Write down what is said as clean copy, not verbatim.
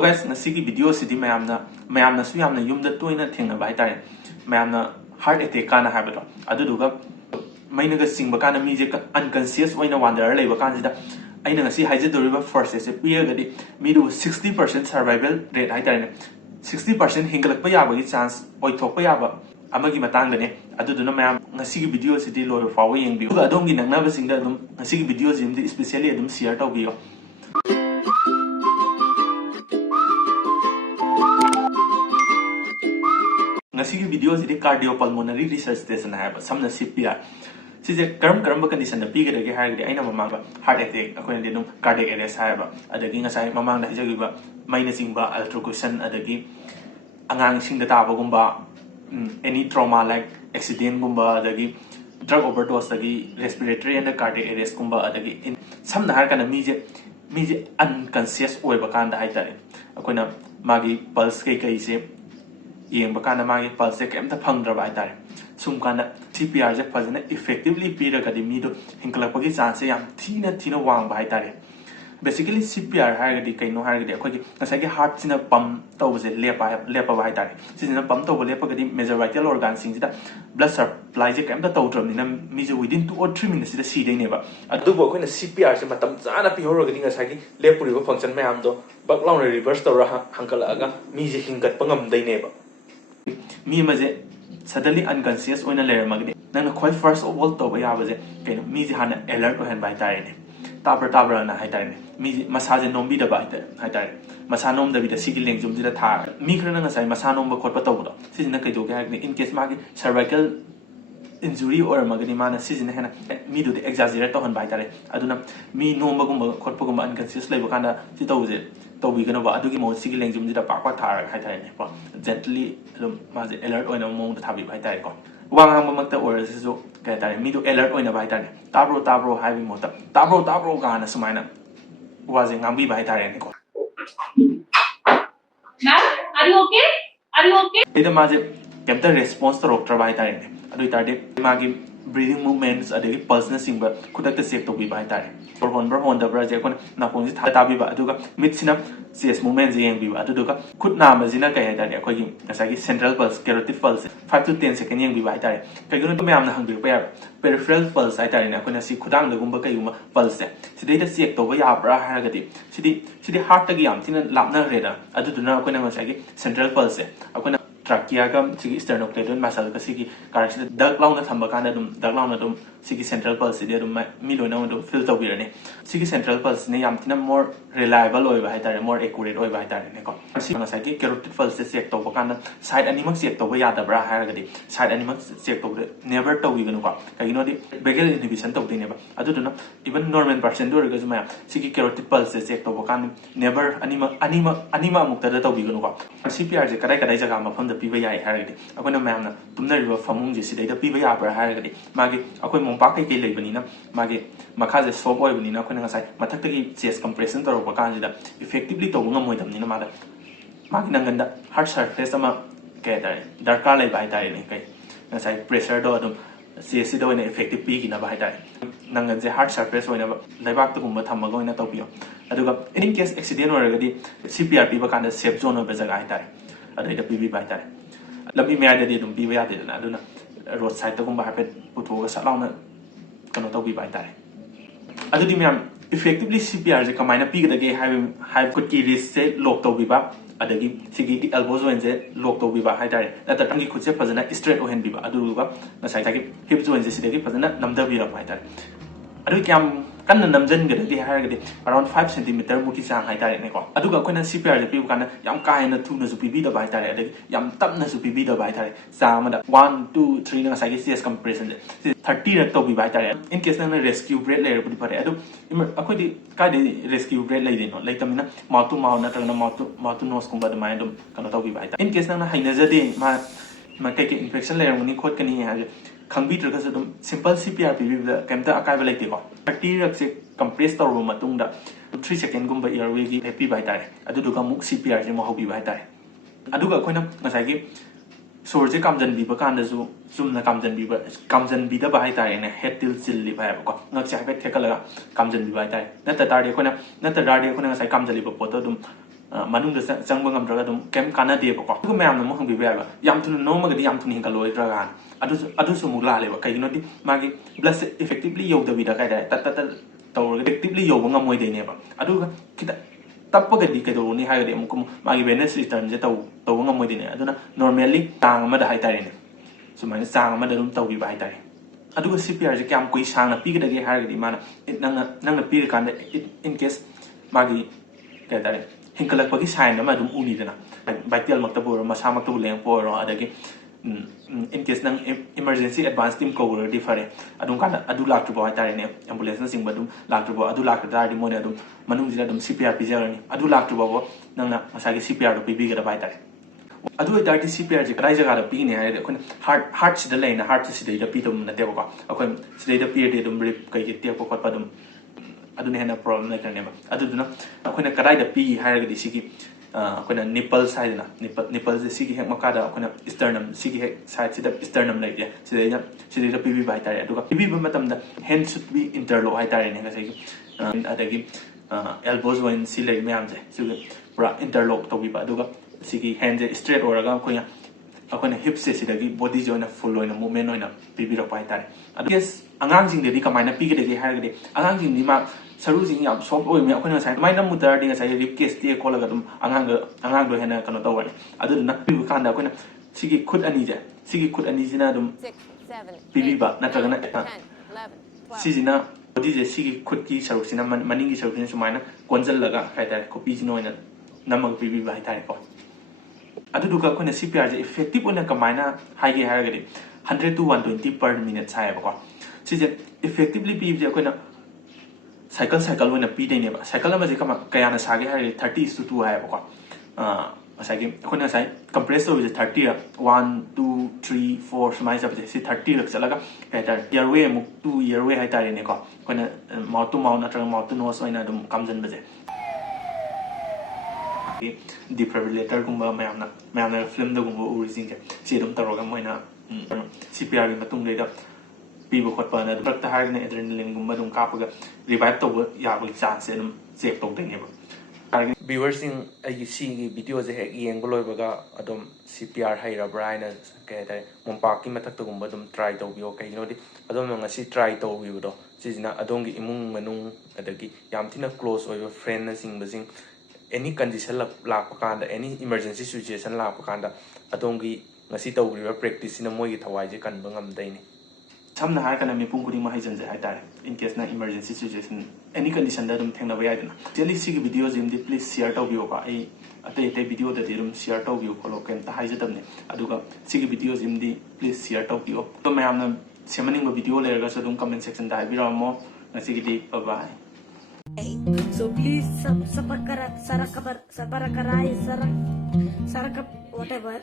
Hello guys, ngasi video sidi mayamna su yamna yumda toina thengnaba haitare mayamna heart attack kana habado aduduga mainaga singba kana mi je unconscious oina wander leiba kansida aina ngasi haijadoriba first ese piyagadi mi du 60% survival rate haitare 60% hingalakpa yabagi chance oithokpa yaba amagi matangdane aduduna mayam ngasi video sidi loy fawo yengbiu adongi nangnaba singda adum ngasi video jimdi especially adum share tawbiyo ngasi video sidi cardiopulmonary research station haba samna CPR sije karam condition da pigade ge haigde aina mamanga heart attack akoina denum cardiac arrest haba adagi ngasai mamanga hijagiba maina singba electrocution adagi angang singda taba gumba any trauma like accident gumba adagi drug overdose dagi respiratory and cardiac arrest gumba adagi samna har kana mije unconscious oiba kanda haitare akoina magi pulse kai se yeng bakana magi pulse kemta phangdra haitare sum kana CPR je fazana effectively piragadi mi do hinkalapagi chance yam thina wang ba haitare basically CPR haigadi kaino haigadi akhoi ngasai ge heart sina pump tawse lepa ba haitare sina pump taw lepa gadi major vital organ sing sida blood supply je kemta tawdram ni mi je within 2 or 3 minutes sida si dei neba adu bo akhoi na CPR se matam chana pi horogadi ngasai ge lepuri ba function mayam do bak lawn reverse tawra hankala aga mi je hingat pangam dei neba mi maje suddenly unconscious oina layer magde nang khoi first of all to ba ya baje kaino mi je hana alert ohen bai tare ne tabra na haitare ne mi massage nombi da bai haitare masa nom da bi da sigil leng jum da tha mi khana nga sai masa nom ba khot pa to do sijina kai do ga in case magi cervical injury or magani mana sijina hena mi do de exaggerate to han bai tare aduna mi nom ba gum khot pa gum unconscious lei ba kana si to je to bi kana ba adugi mo sigil leng jum da pa thar haitare ne ko gently maje alert oina mo da thabi bai tare ko wang hang makta or sisu kai tare mi do alert oina bai tare tabro haibi mo tabro kana sumaina waje ngambi bai tare ne ko Ma'am, are you okay? Are you okay? ida maje kemta response to doctor bai tare ne adu tarde magi breathing movements adegi pulse na singba kudakta check to bi bai tare hon da bra je kon na pon ji tha bi ba aduga mid sina chest movement je yang bi ba aduga khut na ma jina kai tare akoi gi asagi central pulse carotid pulse 5 to 10 second yang bi bai tare kai gnu me amna hang bi pa peripheral pulse ai tare na akoi na si khudang da gumba kai guma pulse sidai da check to ba ya bra ha ga di sidi heart ta gi am tin lapna re da adu duna akoi na asagi central pulse akoi trachea ga sigi sternocleidomastoid muscle ga sigi karak dak launa thamba kana dum dak launa dum sigi central pulse de dum mi loina dum feel to birane sigi central pulse ne yam tina more reliable oi ba haitare more accurate oi ba haitare ne ko sigi nga sai carotid pulse check to ba kana side animal check to ba ya da bra ha ga di side animal check to never to wi ganu ko kagino di vagal inhibition to de ne ba adu duna even normal person do ga juma sigi carotid pulse check to ba kana never anima mukta da to wi ganu ko CPR je kadai jaga ma pham da piba yai haragadi akona mayamna tumnariba famung je sidaida piba ya bra haragadi magi akoi mongpa kai leibani na magi makha je sob oibani na akona ngasai mathak tagi chest compression taro ba kan jida effectively to ngam moidam ni na mada magi nanganda heart surface ama kai dai darkar lai bai dai ne kai ngasai pressure do adum chest do ne effective pi gina bai dai nangan je heart surface oina laibak to gumba thamma goina to piyo aduga in case accident oragadi CPR piba kan da safe zone ba jaga hai dai adai da pibi bai dai lambi me ada dum piba ya de na aduna road side to gumba hapet putho ga salauna kano to bi bai dai adudi me effectively CPR je kamaina pi ga ge hai ko ki risk se lock to bi ba adagi sigi elbow joint je lock to bi ba hai dai na ta tangi khut se phajana straight ohen bi ba adu ga na sai ta ki hip joint je sidagi phajana namda bi ra bai dai adu kyam kan namjan ga de ha ga de around 5 cm muki sang hai tare ne ko adu ga koina CPR je pi kana yam kai na thu na su pi da bai tare adagi yam tap na su pi da bai tare sa ma da 1 2 3 na sai CS compression je 30 rak to bi bai tare in case na rescue breath layer pu pare adu akoi di kai de rescue breath lai de no lai tamina mouth to mouth na tang na mouth to nose kumba da mai dum kana to bi bai tare in case na haina jade ma kai ke infection layer muni khot kani ha khangbi traka se dum simple CPR pi bi kemta akai ba lai te ko 30 rak se compress tawru matung da 3 second gumba airway gi happy bai tare adu duga muk CPR je mo hobi bai tare adu ga koina ngasai gi sor je kamjan bi ba kan da zu zum na kamjan bi da bai tare ne head till chill li bai ba ko ngak cha bet thekala kamjan bi bai tare na ta tare koina ngasai kamjali ba poto dum manungda changba ngamdraga dum kem kana debako ko mayam na mo hangbi ba yam thun no magadi yam thun hinga loi draga adu su mugla leba kai no di magi plus effectively yow da vida kai da tat tawr effectively yow ngamoi de ne ba adu kita tapagadi kai do ni ha de amkum magi business return je taw ngamoi de ne aduna normally tang ma da hai tare ne sumaina sang ma da dum taw bi ba hai tare adu CPR je kyam koi sang na pi ga de ha ga di mana nang pi kan da in case magi kai tare hinkalakpagi sign ama dum unidana vital maktabu masa maktabu leng po ro adagi in case nang emergency advance team ko ro different adum kana adu lak tu boy tare ne ambulance na sing badum lak tu bo adu lak da di mon adum manung jira dum CPR pijarani adu lak tu bo nang na masagi CPR ro pibi ga bai tare adu da CPR je krai jaga ra pi ne ai khon heart sida leina heart sida da pi dum na te ba ko sida da pi de dum rip kai te ko pat padum adu ne hena problem na karne ba adu duna akhona karai da pi hair ga sigi akhona nipple side na nipple je sigi hek makada akhona sternum sigi hek side sida sternum lai je sida da pi bai tare adu ka pi ba matam da hand should be interlock hai tare ne ga sigi adagi elbows when si lai myam je sigi pura interlock to bi ba adu ka sigi hand je straight oraga akhona akhona hip se sida gi body joint full oina movement oina pi rak pai tare adu yes angang jing de di kamaina pi ga de hair ga de angang jing ni ma saru jing yam soft oi me akhona sai mai na mutar ding sai rib case ti ko laga dum angang do hena kano to wani adu na pi kan da akhona sigi khut ani je sigi khut ani jina dum 6, 7, pi ba na ta 10, na 11, 12. si jina body je sigi khut ki saru sina maning gi saru sina sumaina konjal laga kai ta ko pi jino ina namag pi ba hai ta ko adu duka akhona CPR je effective ona kamaina hai ge hair ga de 100 to 120 per minute sai ba ko si je effectively pi je akhona cycle when a P day neighbor. Cycle number Kayana Sagi had 30 to 2 have a second. When I say compressor is 30, 1, 2, 3, 4, smiles up, 30 looks like a year way, 2 year way. I tell you, when a mouth to mouth, mouth to nose, when Adam comes in with it. Defibrillator Gumba Mamma film the Gumbo Urizinga, Sedum Tarogam, CPR in the Tung later. People got burned at the higher adrenaline Gumbadum Kapaga, revived over Yabu chance and safe to the neighbor. Viewers in a see videos a Ian Golobaga, Adam CPR Hira Brian, Mompaki Matatumbadum try to be okay. You know, I don't know, I see try to be with she's not I don't get imung manung at the Yamtina close or your friend sing any condition lapakanda, any emergency situation lapakanda, I don't get Nasita will practice in a moy Tawaji can bungam dainy. Some na harkan mi pung kuring mahai janje hai tare in case na emergency situation any condition da dum thengna bai dana jeli sig videos im di please share to view ka ai ate video da dirum share to view ko kem ta hai jadam ne aduga sig videos im di please share to view to mayam na semaning ba video le ga so dum comment section da bi ra mo ngasi gi di bye bye. So please subscribe, sarak kabar, sarak karai, sarak whatever.